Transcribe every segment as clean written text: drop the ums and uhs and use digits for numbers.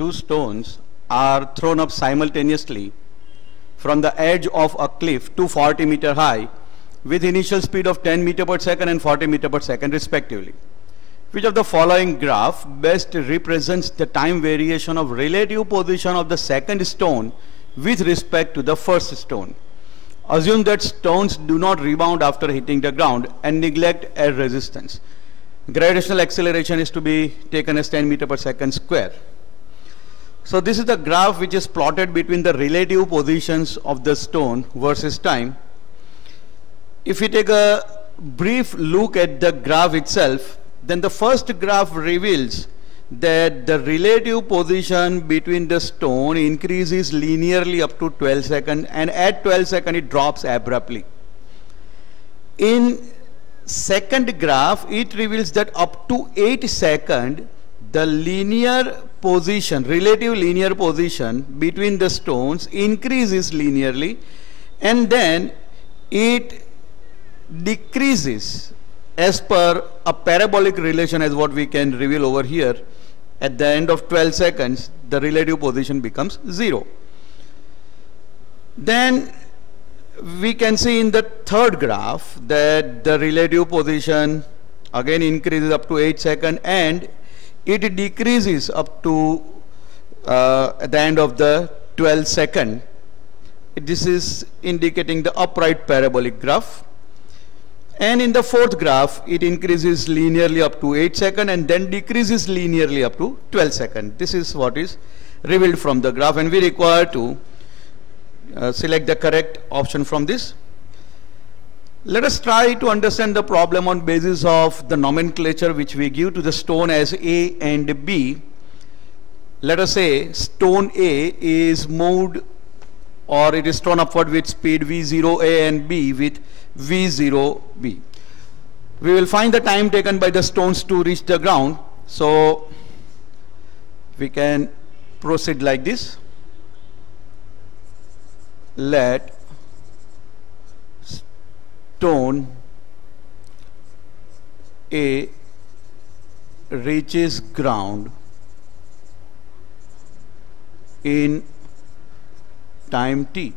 two stones are thrown up simultaneously from the edge of a cliff 240 meter high with initial speed of 10 meter per second and 40 meter per second respectively. Which of the following graph best represents the time variation of relative position of the second stone with respect to the first stone? Assume that stones do not rebound after hitting the ground and neglect air resistance. Gravitational acceleration is to be taken as 10 meter per second square. So this is the graph which is plotted between the relative positions of the stone versus time. If we take a brief look at the graph itself, then the first graph reveals that the relative position between the stone increases linearly up to 12 seconds, and at 12 seconds it drops abruptly. In second graph, it reveals that up to 8 seconds the linear position, relative linear position between the stones increases linearly, and then it decreases as per a parabolic relation, as what we can reveal over here. At the end of 12 seconds, the relative position becomes 0. Then we can see in the third graph that the relative position again increases up to 8 seconds, and it decreases up to at the end of the 12 seconds. This is indicating the upright parabolic graph. And in the fourth graph, it increases linearly up to 8 seconds and then decreases linearly up to 12 seconds. This is what is revealed from the graph, and we require to select the correct option from this. Let us try to understand the problem on basis of the nomenclature which we give to the stone as A and B. Let us say stone A is moved, or it is thrown upward with speed V0A and B with V0B. We will find the time taken by the stones to reach the ground. So we can proceed like this. Let stone A reaches ground in time t.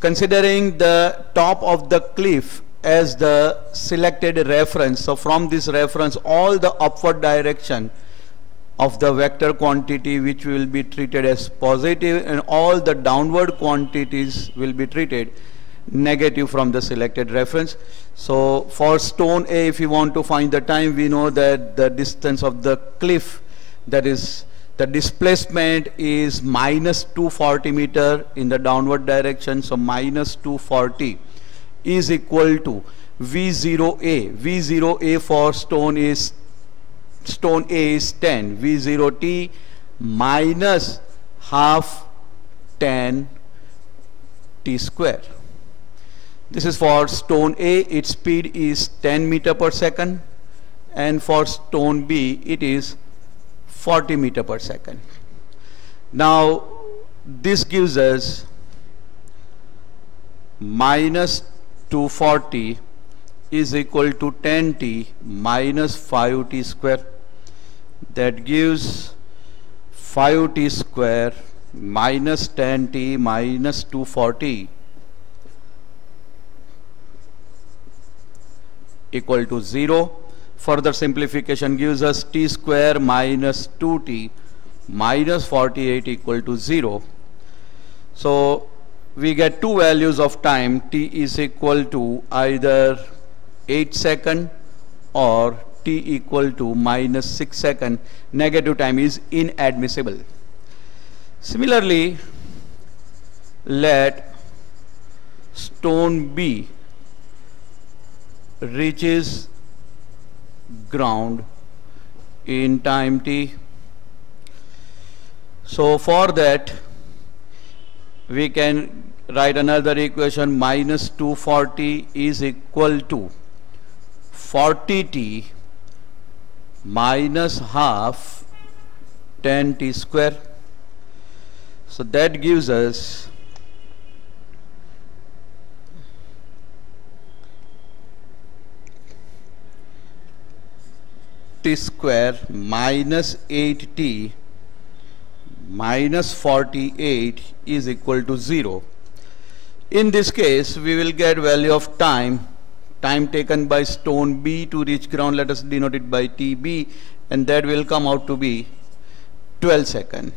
Considering the top of the cliff as the selected reference, so from this reference all the upward direction of the vector quantity which will be treated as positive, and all the downward quantities will be treated negative from the selected reference. So for stone A, if we want to find the time, we know that the distance of the cliff, that is the displacement, is minus 240 meter in the downward direction. So minus 240 is equal to V0A. V0A for stone A is 10. V0T minus half 10 t square. This is for stone A. Its speed is 10 meter per second, and for stone B it is 40 meter per second. Now this gives us minus 240 is equal to 10t minus 5t square. That gives 5t square minus 10t minus 240 equal to 0. Further simplification gives us t square minus 2t minus 48 equal to 0. So we get two values of time. T is equal to either 8 seconds or t equal to minus 6 seconds. Negative time is inadmissible. Similarly, let stone B reaches ground in time t. So for that we can write another equation. Minus 240 is equal to 40t minus half 10t square. So that gives us t square minus 8t minus 48 is equal to 0. In this case, we will get value of time taken by stone B to reach ground. Let us denote it by TB, and that will come out to be 12 seconds.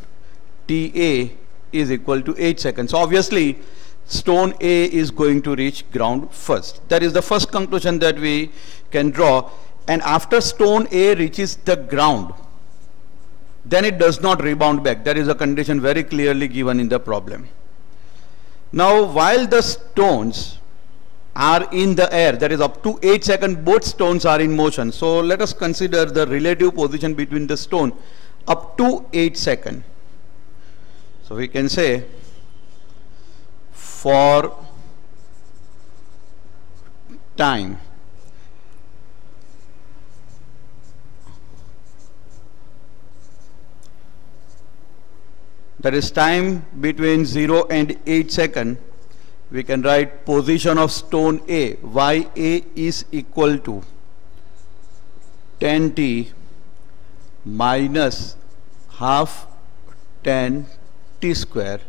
TA is equal to 8 seconds. So obviously, stone A is going to reach ground first. That is the first conclusion that we can draw. And after stone A reaches the ground, then it does not rebound back. That is a condition very clearly given in the problem. Now, while the stones are in the air, that is up to 8 seconds, both stones are in motion. So let us consider the relative position between the stone up to 8 seconds. So we can say for time that is time between 0 and 8 seconds, we can write position of stone A, YA is equal to 10t minus half 10t square.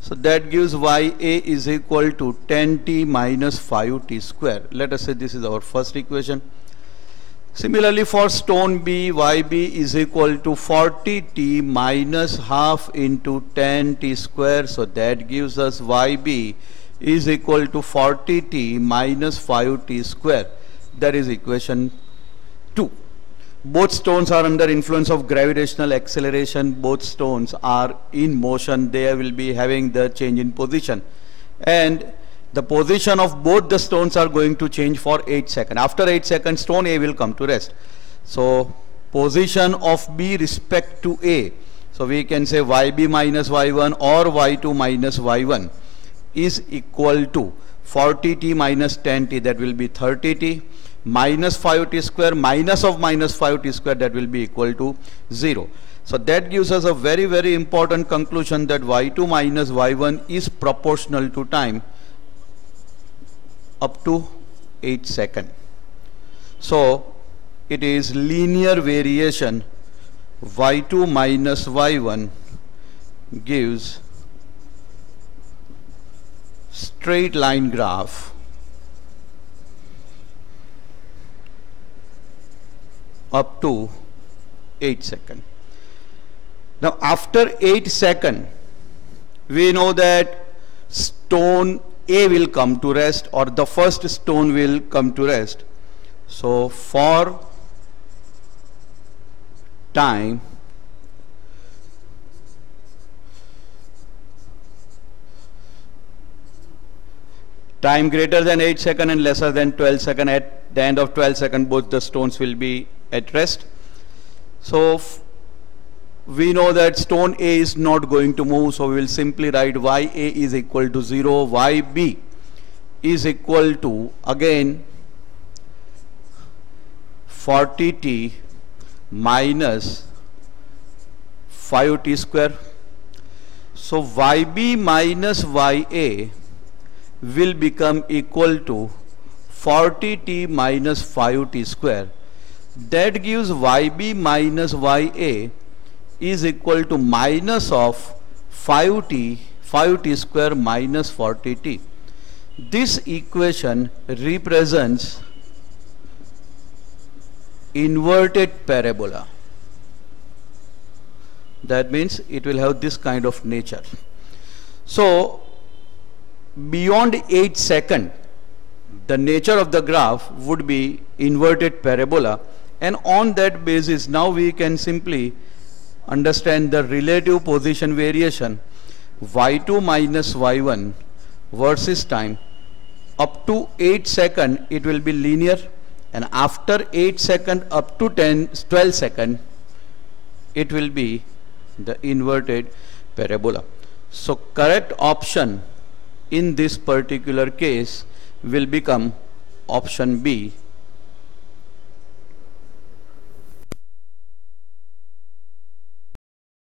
So that gives YA is equal to 10t minus 5t square. Let us say this is our first equation. Similarly, for stone B, YB is equal to 40t minus half into 10t square. So that gives us YB is equal to 40t minus 5t square. That is equation 2. Both stones are under influence of gravitational acceleration. Both stones are in motion. They will be having the change in position. And the position of both the stones are going to change for 8 seconds. After 8 seconds, stone A will come to rest. So position of B respect to A. So we can say YB minus Y1 or Y2 minus Y1 is equal to 40t minus 10t, that will be 30t, minus 5t square, minus of minus 5t square, that will be equal to 0. So that gives us a very, very important conclusion that Y2 minus Y1 is proportional to time up to 8 seconds. So it is linear variation. Y2 minus Y1 gives straight line graph up to 8 seconds. Now after 8 seconds, we know that stone A will come to rest, or the first stone will come to rest. So for time greater than 8 seconds and lesser than 12 seconds, at the end of 12 seconds both the stones will be at rest. So we know that stone A is not going to move, so we will simply write YA is equal to 0, YB is equal to again 40t minus 5t square. So YB minus YA will become equal to 40t minus 5t square. That gives YB minus YA is equal to minus of 5t square minus 40t. This equation represents inverted parabola. That means it will have this kind of nature. So beyond 8 seconds, the nature of the graph would be inverted parabola, and on that basis now we can simply understand the relative position variation Y2 minus Y1 versus time. Up to 8 seconds it will be linear, and after 8 seconds up to 12 seconds it will be the inverted parabola. So correct option in this particular case will become option B,